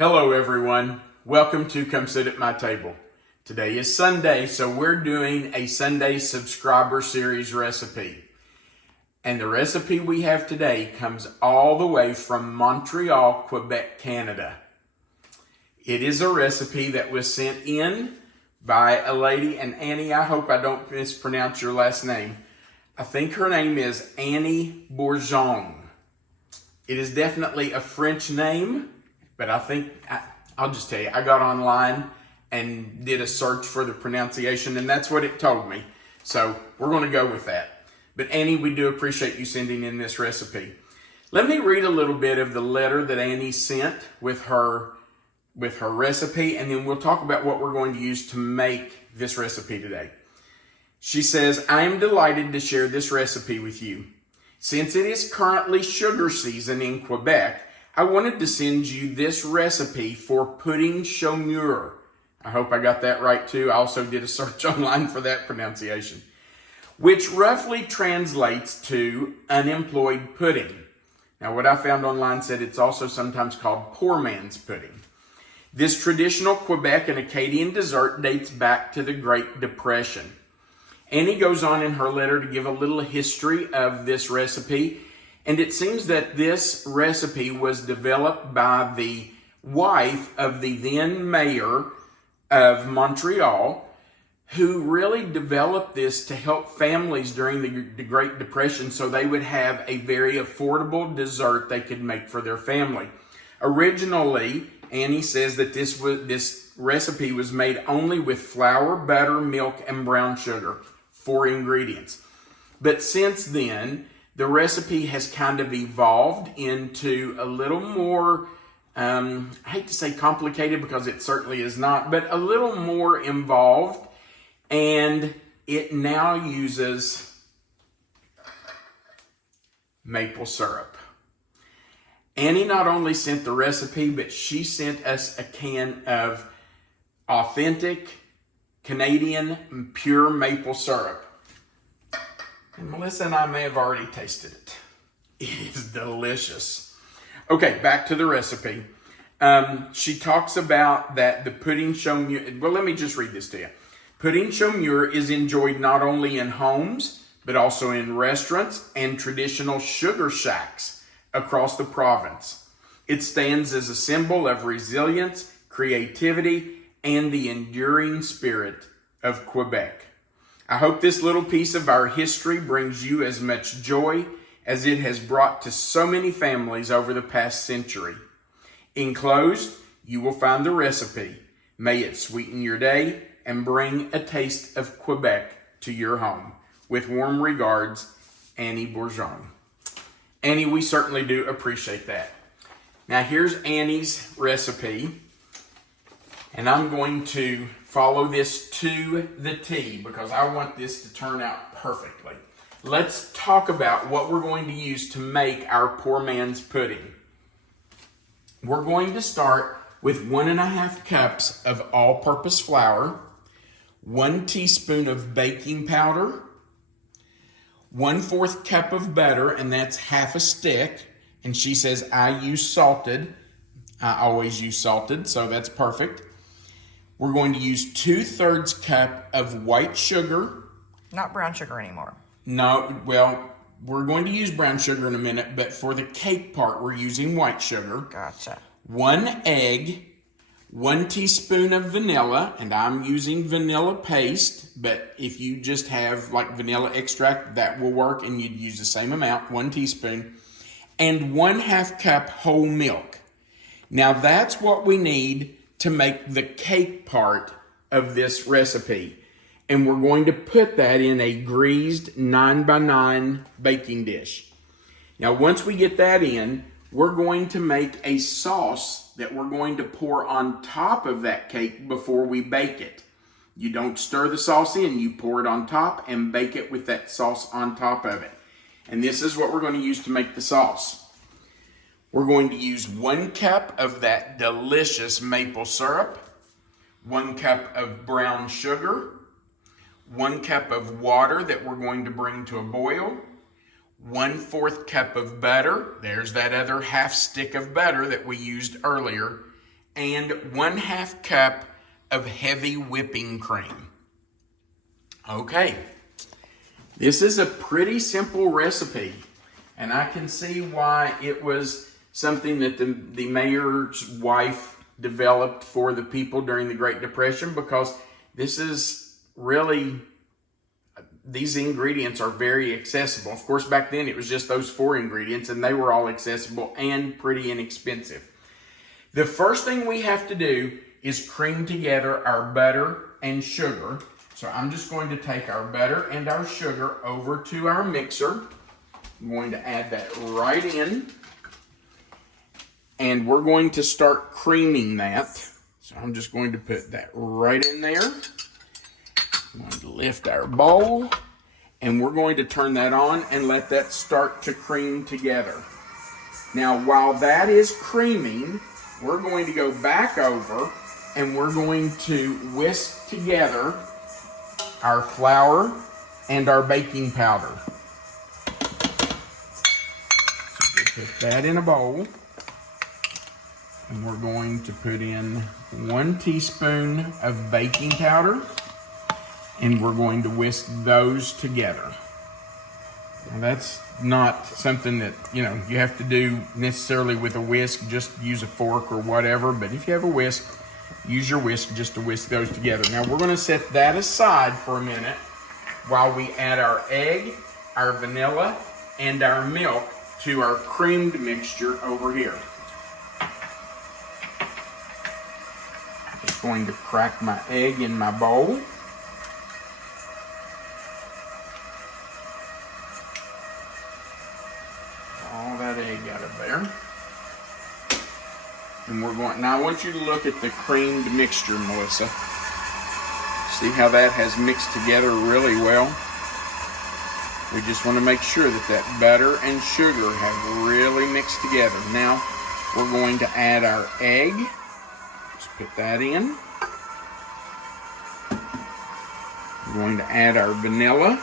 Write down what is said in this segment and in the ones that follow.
Hello everyone, welcome to Come Sit at My Table. Today is Sunday, so we're doing a Sunday subscriber series recipe. And the recipe we have today comes all the way from Montreal, Quebec, Canada. It is a recipe that was sent in by a lady, and Annie, I hope I don't mispronounce your last name. I think her name is Annie Bourgeon. It is definitely a French name. But I'll just tell you, I got online and did a search for the pronunciation, and that's what it told me. So we're going to go with that. But Annie, we do appreciate you sending in this recipe. Let me read a little bit of the letter that Annie sent with her recipe, and then we'll talk about what we're going to use to make this recipe today. She says, I am delighted to share this recipe with you. Since it is currently sugar season in Quebec, I wanted to send you this recipe for pudding Chomeur. I hope I got that right too. I also did a search online for that pronunciation, which roughly translates to unemployed pudding. Now, what I found online said it's also sometimes called poor man's pudding. This traditional Quebec and Acadian dessert dates back to the Great Depression. Annie goes on in her letter to give a little history of this recipe. And it seems that this recipe was developed by the wife of the then mayor of Montreal, who really developed this to help families during the Great Depression so they would have a very affordable dessert they could make for their family. Originally, Annie says that this recipe was made only with flour, butter, milk, and brown sugar, 4 ingredients. But since then, the recipe has kind of evolved into a little more, I hate to say complicated because it certainly is not, but a little more involved. And it now uses maple syrup. Annie not only sent the recipe, but she sent us a can of authentic Canadian pure maple syrup. And Melissa and I may have already tasted it. It is delicious. Okay, back to the recipe. She talks about that the pudding Chomeur, well, let me just read this to you. Pudding Chomeur is enjoyed not only in homes, but also in restaurants and traditional sugar shacks across the province. It stands as a symbol of resilience, creativity, and the enduring spirit of Quebec. I hope this little piece of our history brings you as much joy as it has brought to so many families over the past century. Enclosed, you will find the recipe. May it sweeten your day and bring a taste of Quebec to your home. With warm regards, Annie Bourgeon. Annie, we certainly do appreciate that. Now here's Annie's recipe, and I'm going to follow this to the T because I want this to turn out perfectly. Let's talk about what we're going to use to make our poor man's pudding. We're going to start with 1.5 cups of all-purpose flour, 1 teaspoon of baking powder, 1/4 cup of butter, and that's half a stick. And she says I use salted. I always use salted, so that's perfect. We're going to use 2/3 cup of white sugar. Not brown sugar anymore. No, well, we're going to use brown sugar in a minute, but for the cake part, we're using white sugar. Gotcha. 1 egg, 1 teaspoon of vanilla, and I'm using vanilla paste, but if you just have like vanilla extract, that will work, and you'd use the same amount, 1 teaspoon, and 1/2 cup whole milk. Now that's what we need to make the cake part of this recipe. And we're going to put that in a greased 9x9 baking dish. Now, once we get that in, we're going to make a sauce that we're going to pour on top of that cake before we bake it. You don't stir the sauce in, you pour it on top and bake it with that sauce on top of it. And this is what we're going to use to make the sauce. We're going to use 1 cup of that delicious maple syrup, 1 cup of brown sugar, 1 cup of water that we're going to bring to a boil, 1/4 cup of butter. There's that other half stick of butter that we used earlier. and 1/2 cup of heavy whipping cream. Okay, this is a pretty simple recipe, and I can see why it was something that the mayor's wife developed for the people during the Great Depression, because this is really, these ingredients are very accessible. Of course, back then it was just those 4 ingredients, and they were all accessible and pretty inexpensive. The first thing we have to do is cream together our butter and sugar. So I'm just going to take our butter and our sugar over to our mixer. I'm going to add that right in. And we're going to start creaming that. So I'm just going to put that right in there. I'm going to lift our bowl. And we're going to turn that on and let that start to cream together. Now, while that is creaming, we're going to go back over and we're going to whisk together our flour and our baking powder. So we put that in a bowl, and we're going to put in 1 teaspoon of baking powder, and we're going to whisk those together. Now, that's not something that, you have to do necessarily with a whisk. Just use a fork or whatever, but if you have a whisk, use your whisk just to whisk those together. Now we're going to set that aside for a minute while we add our egg, our vanilla, and our milk to our creamed mixture over here. Just going to crack my egg in my bowl. All that egg out of there. And we're going, now I want you to look at the creamed mixture, Melissa. See how that has mixed together really well? We just want to make sure that that butter and sugar have really mixed together. Now we're going to add our egg. Just put that in. We're going to add our vanilla.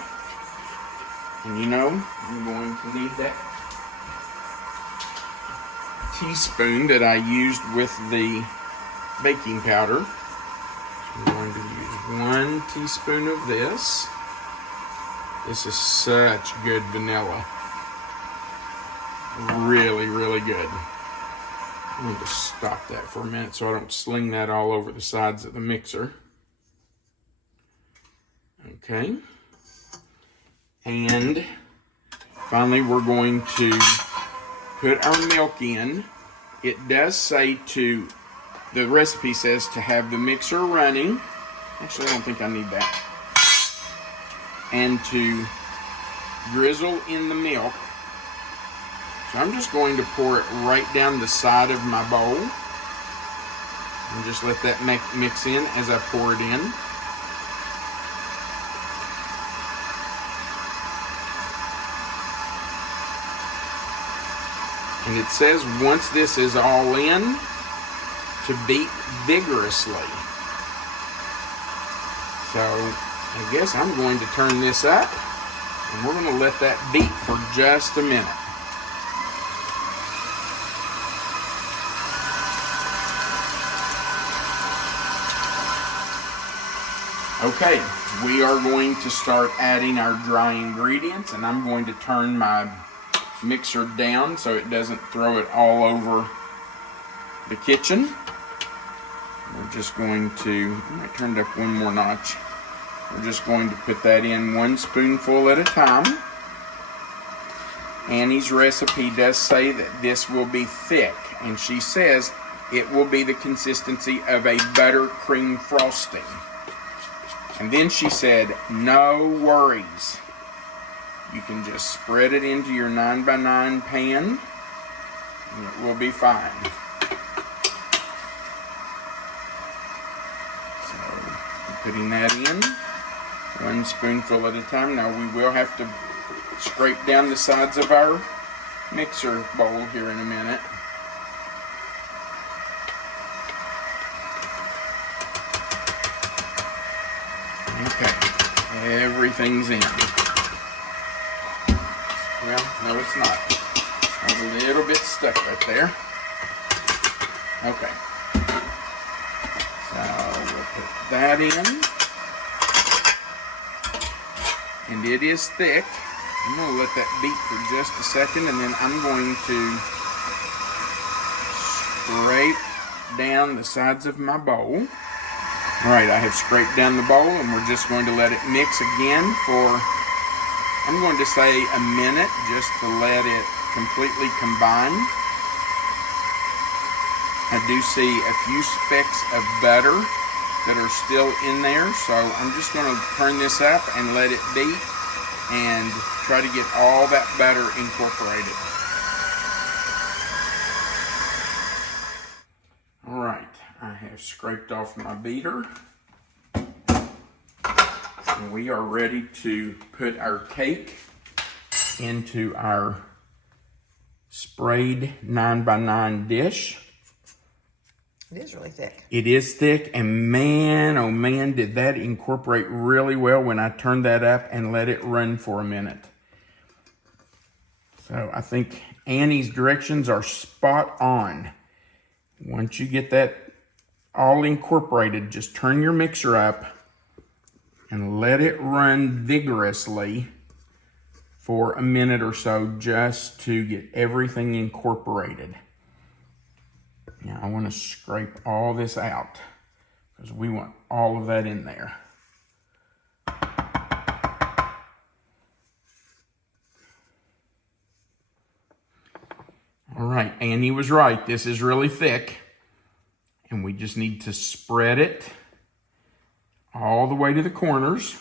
And I'm going to need that teaspoon that I used with the baking powder. So I'm going to use 1 teaspoon of this. This is such good vanilla. Really, really good. I'm going to stop that for a minute so I don't sling that all over the sides of the mixer. Okay. And finally, we're going to put our milk in. It does say the recipe says to have the mixer running. Actually, I don't think I need that. And to drizzle in the milk. So I'm just going to pour it right down the side of my bowl. And just let that mix in as I pour it in. And it says once this is all in, to beat vigorously. So I guess I'm going to turn this up, and we're going to let that beat for just a minute. Okay, we are going to start adding our dry ingredients, and I'm going to turn my mixer down so it doesn't throw it all over the kitchen. We're just going to, I might turn it up one more notch. We're just going to put that in 1 spoonful at a time. Annie's recipe does say that this will be thick, and she says it will be the consistency of a buttercream frosting. And then she said, no worries. You can just spread it into your 9x9 pan, and it will be fine. So, putting that in, 1 spoonful at a time. Now we will have to scrape down the sides of our mixer bowl here in a minute. Okay, everything's in. Well, no, it's not. I was a little bit stuck right there. Okay. that in. And it is thick. I'm going to let that beat for just a second, and then I'm going to scrape down the sides of my bowl. All right, I have scraped down the bowl, and we're just going to let it mix again for, I'm going to say, a minute, just to let it completely combine. I do see a few specks of butter that are still in there, so I'm just going to turn this up and let it beat and try to get all that butter incorporated. All right, I have scraped off my beater, and we are ready to put our cake into our sprayed 9x9 dish. It is really thick. It is thick, and man, oh man, did that incorporate really well when I turned that up and let it run for a minute. So I think Annie's directions are spot on. Once you get that all incorporated, just turn your mixer up and let it run vigorously for a minute or so just to get everything incorporated. Now I want to scrape all this out because we want all of that in there. All right, Annie was right. This is really thick, and we just need to spread it all the way to the corners.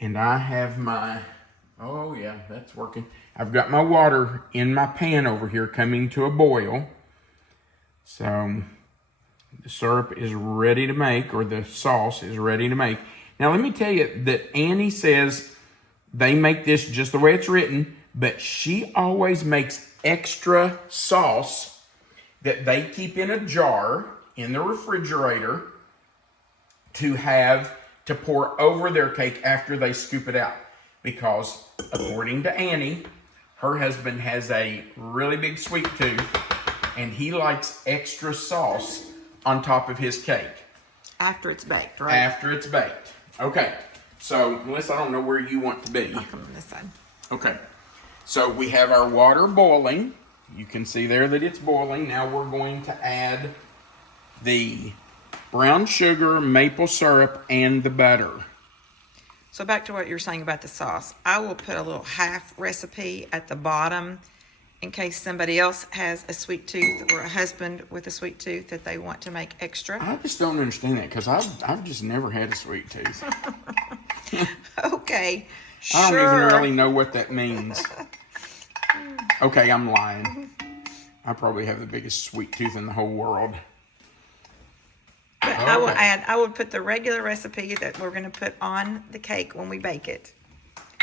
And I have my, oh yeah, that's working. I've got my water in my pan over here coming to a boil. So the syrup is ready to make, or the sauce is ready to make. Now let me tell you that Annie says they make this just the way it's written, but she always makes extra sauce that they keep in a jar in the refrigerator to have to pour over their cake after they scoop it out. Because according to Annie, her husband has a really big sweet tooth, and he likes extra sauce on top of his cake. After it's baked, right? After it's baked. Okay, so Melissa, I don't know where you want to be. I'll come on this side. Okay, so we have our water boiling. You can see there that it's boiling. Now we're going to add the brown sugar, maple syrup, and the butter. So back to what you were saying about the sauce. I will put a little half recipe at the bottom in case somebody else has a sweet tooth or a husband with a sweet tooth that they want to make extra. I just don't understand that because I've just never had a sweet tooth. Okay, sure. I don't even really know what that means. Okay, I'm lying. I probably have the biggest sweet tooth in the whole world. But okay. I would put the regular recipe that we're going to put on the cake when we bake it.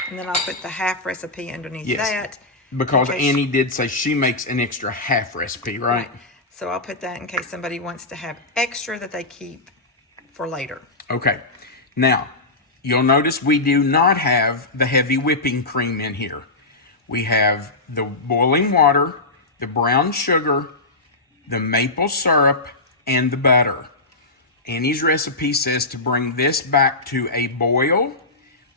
And then I'll put the half recipe underneath that. Because Annie did say she makes an extra half recipe, right? So I'll put that in case somebody wants to have extra that they keep for later. Okay. Now, you'll notice we do not have the heavy whipping cream in here. We have the boiling water, the brown sugar, the maple syrup, and the butter. Annie's recipe says to bring this back to a boil.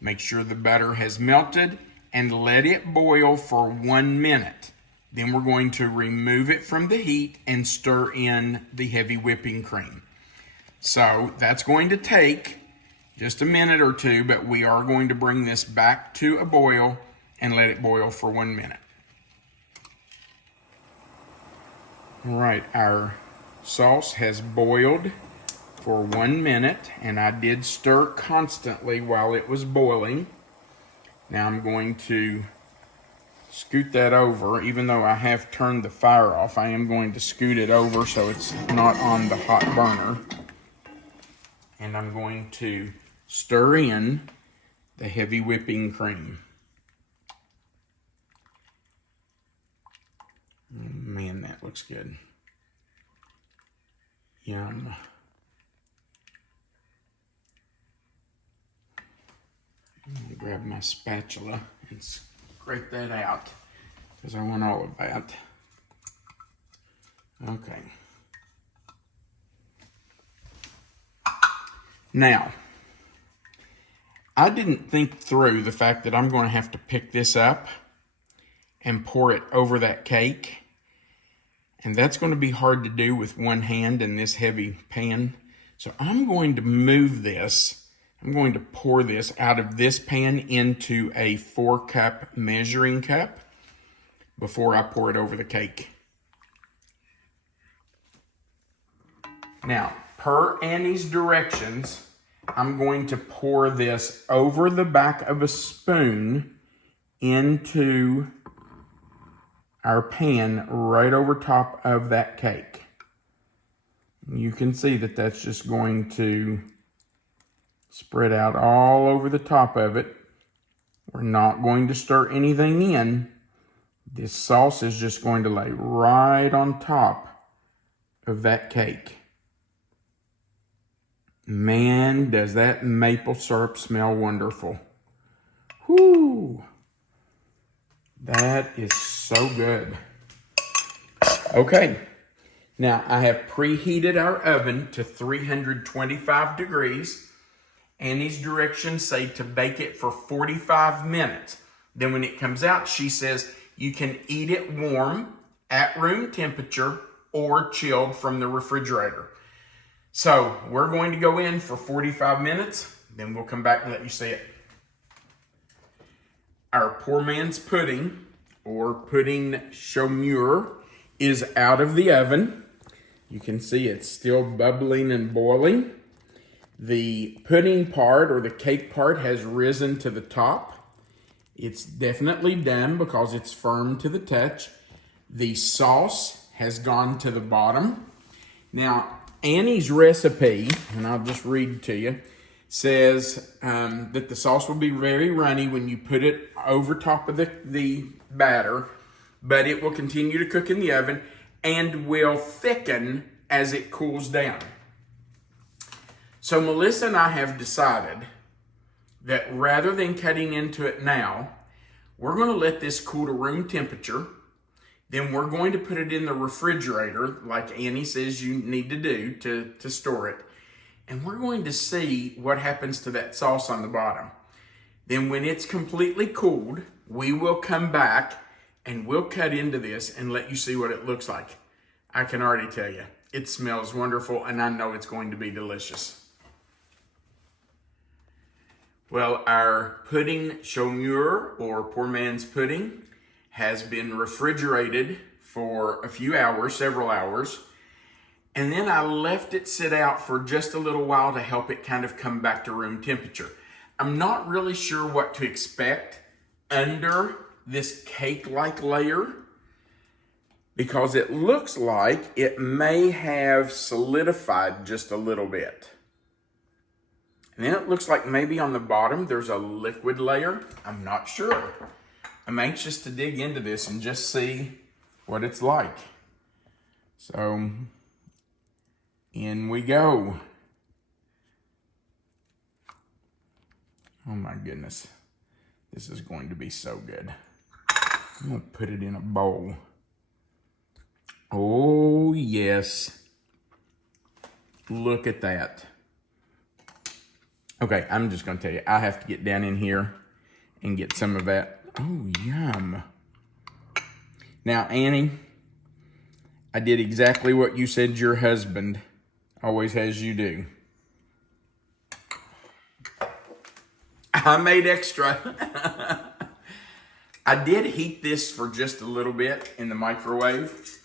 Make sure the butter has melted and let it boil for 1 minute. Then we're going to remove it from the heat and stir in the heavy whipping cream. So that's going to take just a minute or two, but we are going to bring this back to a boil and let it boil for 1 minute. All right, our sauce has boiled for 1 minute, and I did stir constantly while it was boiling. Now I'm going to scoot that over. Even though I have turned the fire off, I am going to scoot it over so it's not on the hot burner. And I'm going to stir in the heavy whipping cream. Oh, man, that looks good. Yum. I'm going to grab my spatula and scrape that out because I want all of that. Okay. Now, I didn't think through the fact that I'm going to have to pick this up and pour it over that cake. And that's going to be hard to do with one hand in this heavy pan. So I'm going to move this. I'm going to pour this out of this pan into a 4-cup measuring cup before I pour it over the cake. Now, per Annie's directions, I'm going to pour this over the back of a spoon into our pan right over top of that cake. You can see that that's just going to spread out all over the top of it. We're not going to stir anything in. This sauce is just going to lay right on top of that cake. Man, does that maple syrup smell wonderful. Whoo! That is so good. Okay, now I have preheated our oven to 325 degrees. Annie's directions say to bake it for 45 minutes. Then when it comes out, she says you can eat it warm at room temperature or chilled from the refrigerator. So we're going to go in for 45 minutes, then we'll come back and let you see it. Our poor man's pudding, or pudding chomeur, is out of the oven. You can see it's still bubbling and boiling. The pudding part, or the cake part, has risen to the top. It's definitely done because it's firm to the touch. The sauce has gone to the bottom. Now, Annie's recipe, and I'll just read it to you, says that the sauce will be very runny when you put it over top of the batter, but it will continue to cook in the oven and will thicken as it cools down. So Melissa and I have decided that rather than cutting into it now, we're going to let this cool to room temperature. Then we're going to put it in the refrigerator, like Annie says you need to do to store it. And we're going to see what happens to that sauce on the bottom. Then when it's completely cooled, we will come back and we'll cut into this and let you see what it looks like. I can already tell you, it smells wonderful and I know it's going to be delicious. Well, our pudding chomeur, or poor man's pudding, has been refrigerated for a few hours, several hours, and then I left it sit out for just a little while to help it kind of come back to room temperature. I'm not really sure what to expect under this cake-like layer because it looks like it may have solidified just a little bit. And then it looks like maybe on the bottom there's a liquid layer. I'm not sure. I'm anxious to dig into this and just see what it's like. So, in we go. Oh my goodness. This is going to be so good. I'm going to put it in a bowl. Oh yes. Look at that. Okay, I'm just going to tell you, I have to get down in here and get some of that. Oh, yum. Now, Annie, I did exactly what you said your husband always has you do. I made extra. I did heat this for just a little bit in the microwave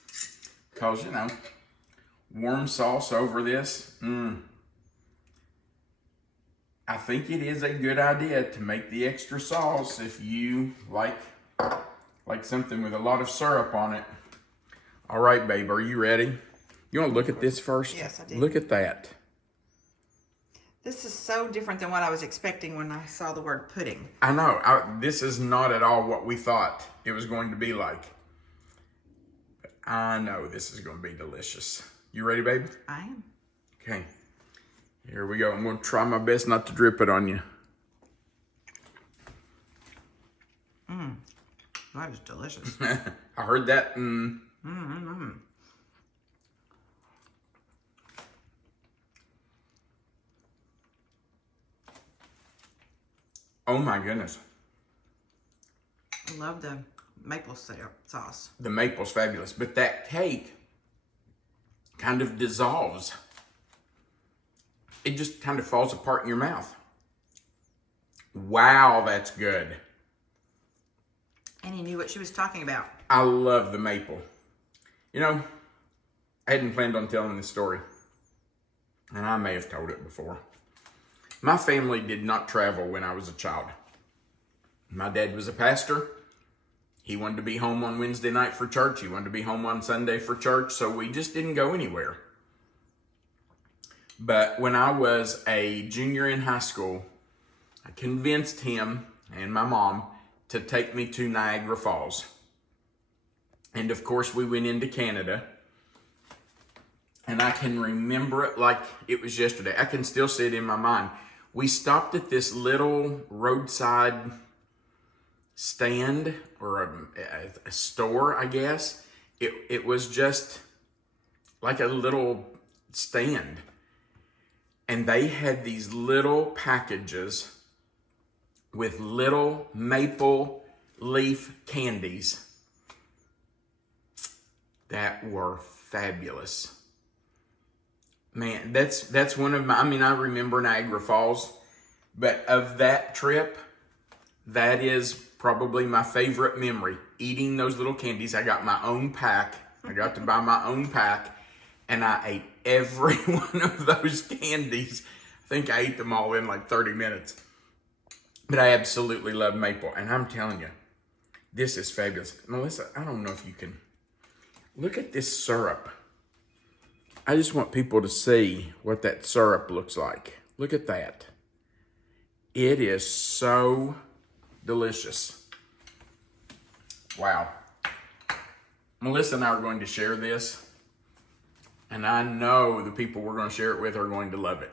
because, you know, warm sauce over this. I think it is a good idea to make the extra sauce if you like something with a lot of syrup on it. All right, babe, are you ready? You want to look at this first? Yes, I do. Look at that. This is so different than what I was expecting when I saw the word pudding. I know. This is not at all what we thought it was going to be like. But I know this is going to be delicious. You ready, babe? I am. Okay. Here we go. I'm going to try my best not to drip it on you. That is delicious. I heard that. Oh my goodness. I love the maple syrup sauce. The maple's fabulous, but that cake kind of dissolves. It just kind of falls apart in your mouth. Wow, that's good. And he knew what she was talking about. I love the maple. You know, I hadn't planned on telling this story, and I may have told it before. My family did not travel when I was a child. My dad was a pastor. He wanted to be home on Wednesday night for church. He wanted to be home on Sunday for church, so we just didn't go anywhere. But when I was a junior in high school, I convinced him and my mom to take me to Niagara Falls. And of course, we went into Canada. And I can remember it like it was yesterday. I can still see it in my mind. We stopped at this little roadside stand or a store, I guess. It was just like a little stand. And they had these little packages with little maple leaf candies that were fabulous. Man, that's one of my, I remember Niagara Falls, but of that trip, that is probably my favorite memory. Eating those little candies. I got my own pack. I got to buy my own pack, and I ate every one of those candies. I think I ate them all in like 30 minutes. But I absolutely love maple, and I'm telling you, this is fabulous. Melissa, I don't know if you can, look at this syrup. I just want people to see what that syrup looks like. Look at that. It is so delicious. Wow. Melissa and I are going to share this, and I know the people we're going to share it with are going to love it.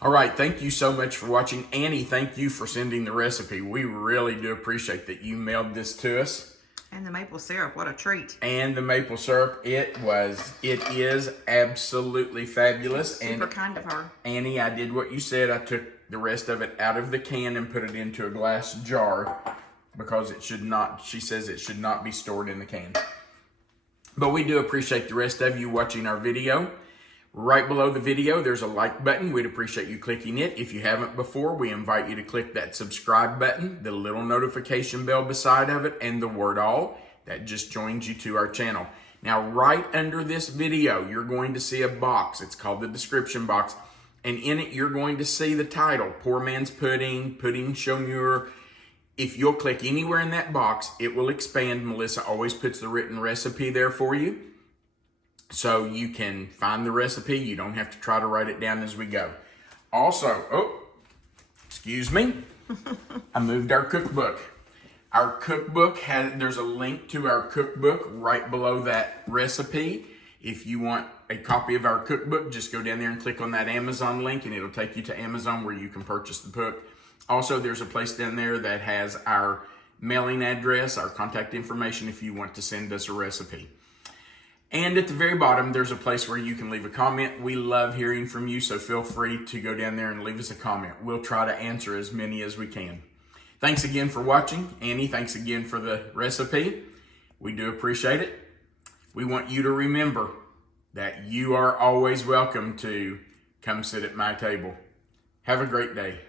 All right, thank you so much for watching. Annie, thank you for sending the recipe. We really do appreciate that you mailed this to us. And the maple syrup, what a treat. And the maple syrup, it is absolutely fabulous. Super kind of her. Annie, I did what you said. I took the rest of it out of the can and put it into a glass jar because it should not, she says it should not be stored in the can. But we do appreciate the rest of you watching our video. Right below the video, there's a like button. We'd appreciate you clicking it. If you haven't before, we invite you to click that subscribe button, the little notification bell beside of it, and the word all. That just joins you to our channel. Now, right under this video, you're going to see a box. It's called the description box. And in it, you're going to see the title, Poor Man's Pudding, Pudding Chomeur. If you'll click anywhere in that box, it will expand. Melissa always puts the written recipe there for you, so you can find the recipe. You don't have to try to write it down as we go. Also, excuse me, I moved our cookbook. Our cookbook there's a link to our cookbook right below that recipe. If you want a copy of our cookbook, just go down there and click on that Amazon link, and it'll take you to Amazon where you can purchase the book. Also, there's a place down there that has our mailing address, our contact information if you want to send us a recipe. And at the very bottom, there's a place where you can leave a comment. We love hearing from you, so feel free to go down there and leave us a comment. We'll try to answer as many as we can. Thanks again for watching. Annie, thanks again for the recipe. We do appreciate it. We want you to remember that you are always welcome to come sit at my table. Have a great day.